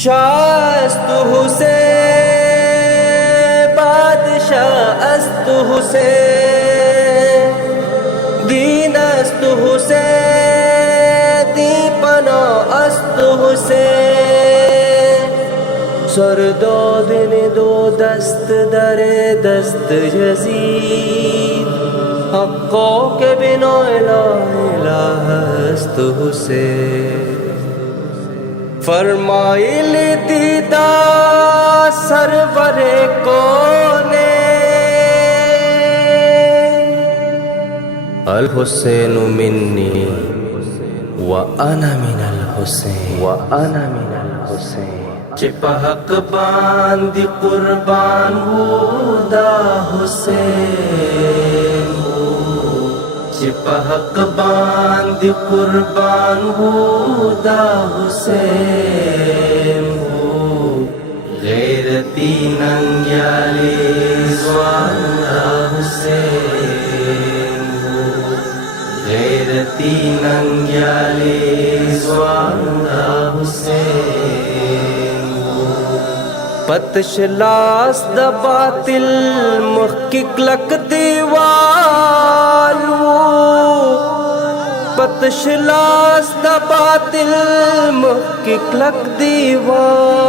शाहस्तु हुसैन बादशाह अस्तु हुसैन दीनस्तु हुसैन दीपना अस्तु हुसैन सर दो दिन दो दस्त दरे दस्त यजीद हक्को के बिना ला इलाहा अस्तु हुसैन फरमाइल दीदा सरवरे कोने अल हुसैन मिन्नी व अना मिनल हुसैन चिपहक बांद कुर्बान हुदा हुसैन चिपहक बांद कुर्बान हुदा हुसैन गैरती नंग्याले ज़्वाला हुसैन गैरती नंग्याले ज़्वाला हुसैन पतशलास द बातिल मुहक्किक लक दीवाल पतशलास द बातिल मुहक्किक लक दीवाल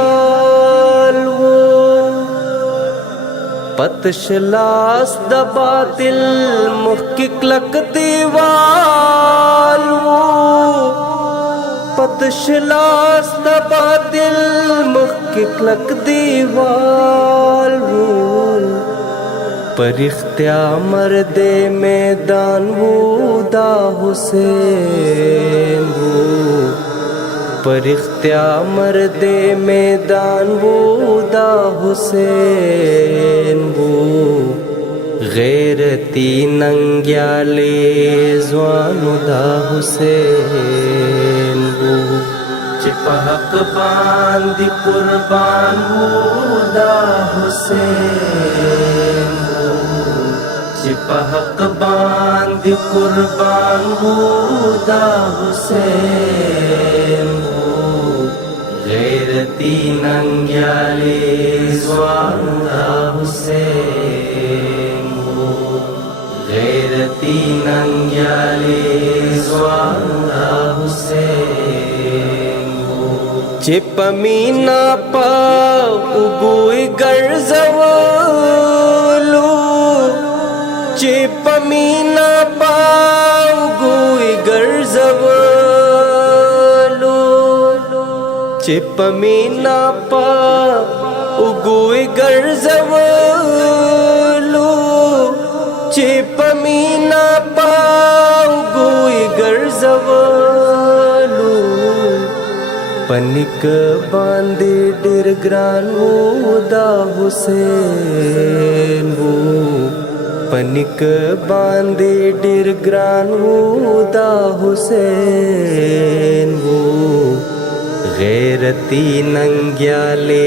पतशलास द बातिल मुहक्किक लक दीवाल पतशलास द बातिल मुहक्किक लक दीवाल परिख्त्या मर्दे मैदान वूदा हुसैन परिख्त्या मर्दे मैदान वूदा हुसैन गैरती नंग्याले ज़्वानुदा हुसैन चिपहक बांद कुर्बान हुदा हुसैन चिपहक बांद कुर्बान हुदा हुसैन गैरती नंग्याले ज़्वानुदा हुसैन गैरती नंग्याले ज़्वानुदा हुसैन चिपमीना पा उगुई गर्जवलू चिपमीना पा उगुई गर्जवलू चिपमीना पा उगुई गर्जवलू चिपमीना पा उगुई गर्जवलू पनिक बांदे डिरग्रान वूदा हुसैन पनिक बांदे डिरग्रान वूदा हुसैन गैरती नंग्याले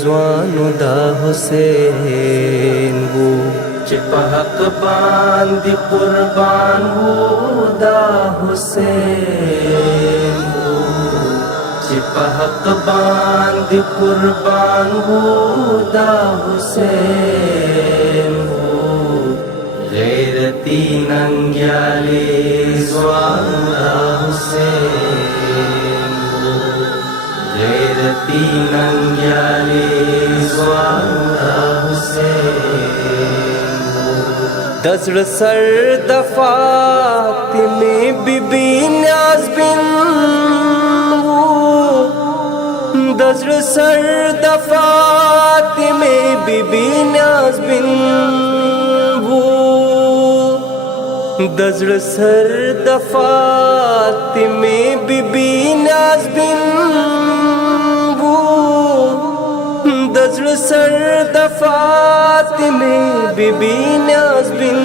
ज़्वानुदा हुसैन चिपहक बांद कुर्बान हुदा हुसैन चिपहक बांद कुर्बान हुदा हुसैन गैरती नंग्याले ज़्वानुदा हुसैन गैरती नंग्याले ज़्वानुदा हुसैन दज़्र सर दफ़ातिमे बीबी न्याज़ बिन दज़्र सर दफ़ातिमे बीबी न्याज़ बिन दज़्र सर दफ़ातिमे बीबी न्याज़ बिन दज़्र सर दफ़ातिमे बीबी न्याज़ बिन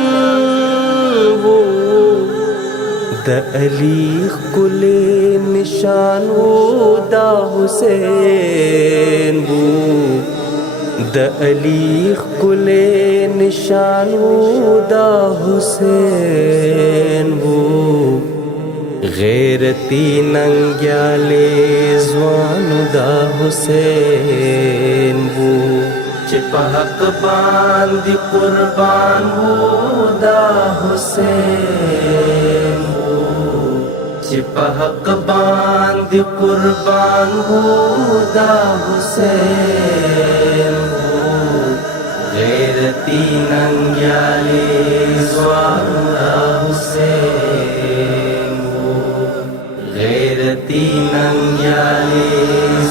द अली कुले निशान वूदा हुसैन द अली कुले निशान वूदा हुसैन गैरती नंग्याले ज़्वानुदा हुसैन वो चिपहक बांध कुर्बान हुदा हुसैन वो चिपहक बांध कुर्बान हुदा हुसैन वो गैरती नंग्याले ज़्वानुदा हुसैन वो गैरती नंग्याले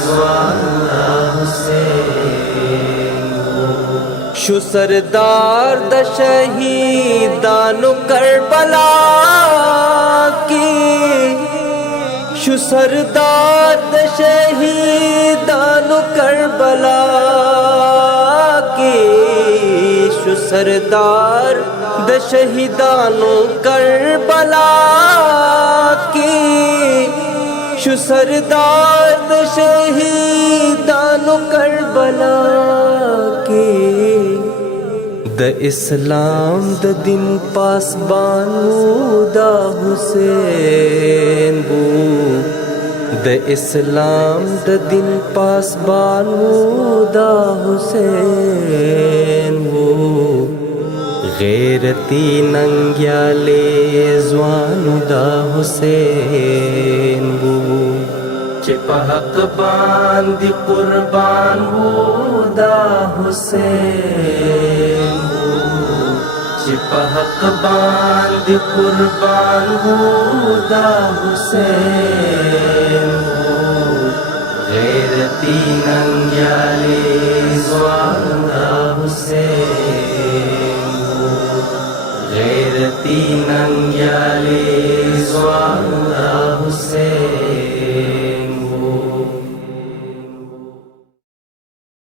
ज़्वानुदा हुसैन वो शु सरदार द शहीदानु करबला की शु सरदार द शहीदानु करबला की शु सरदार द शहीदानु करबला की शु सरदार द शहीदानु करबला की द इस्लाम द दिन पासबान दा हुसैन वो द इस्लाम द दिन पासबान दा हुसैन वो गैरती नंग्याले ज़्वानुदा हुसैन वो चिपहक बांध कुर्बान हुदा हुसैन वो चिपहक बांध कुर्बान हुदा हुसैन वो गैरती नंग्याले ज़्वानुदा हुसैन वो गैरती नंग्याले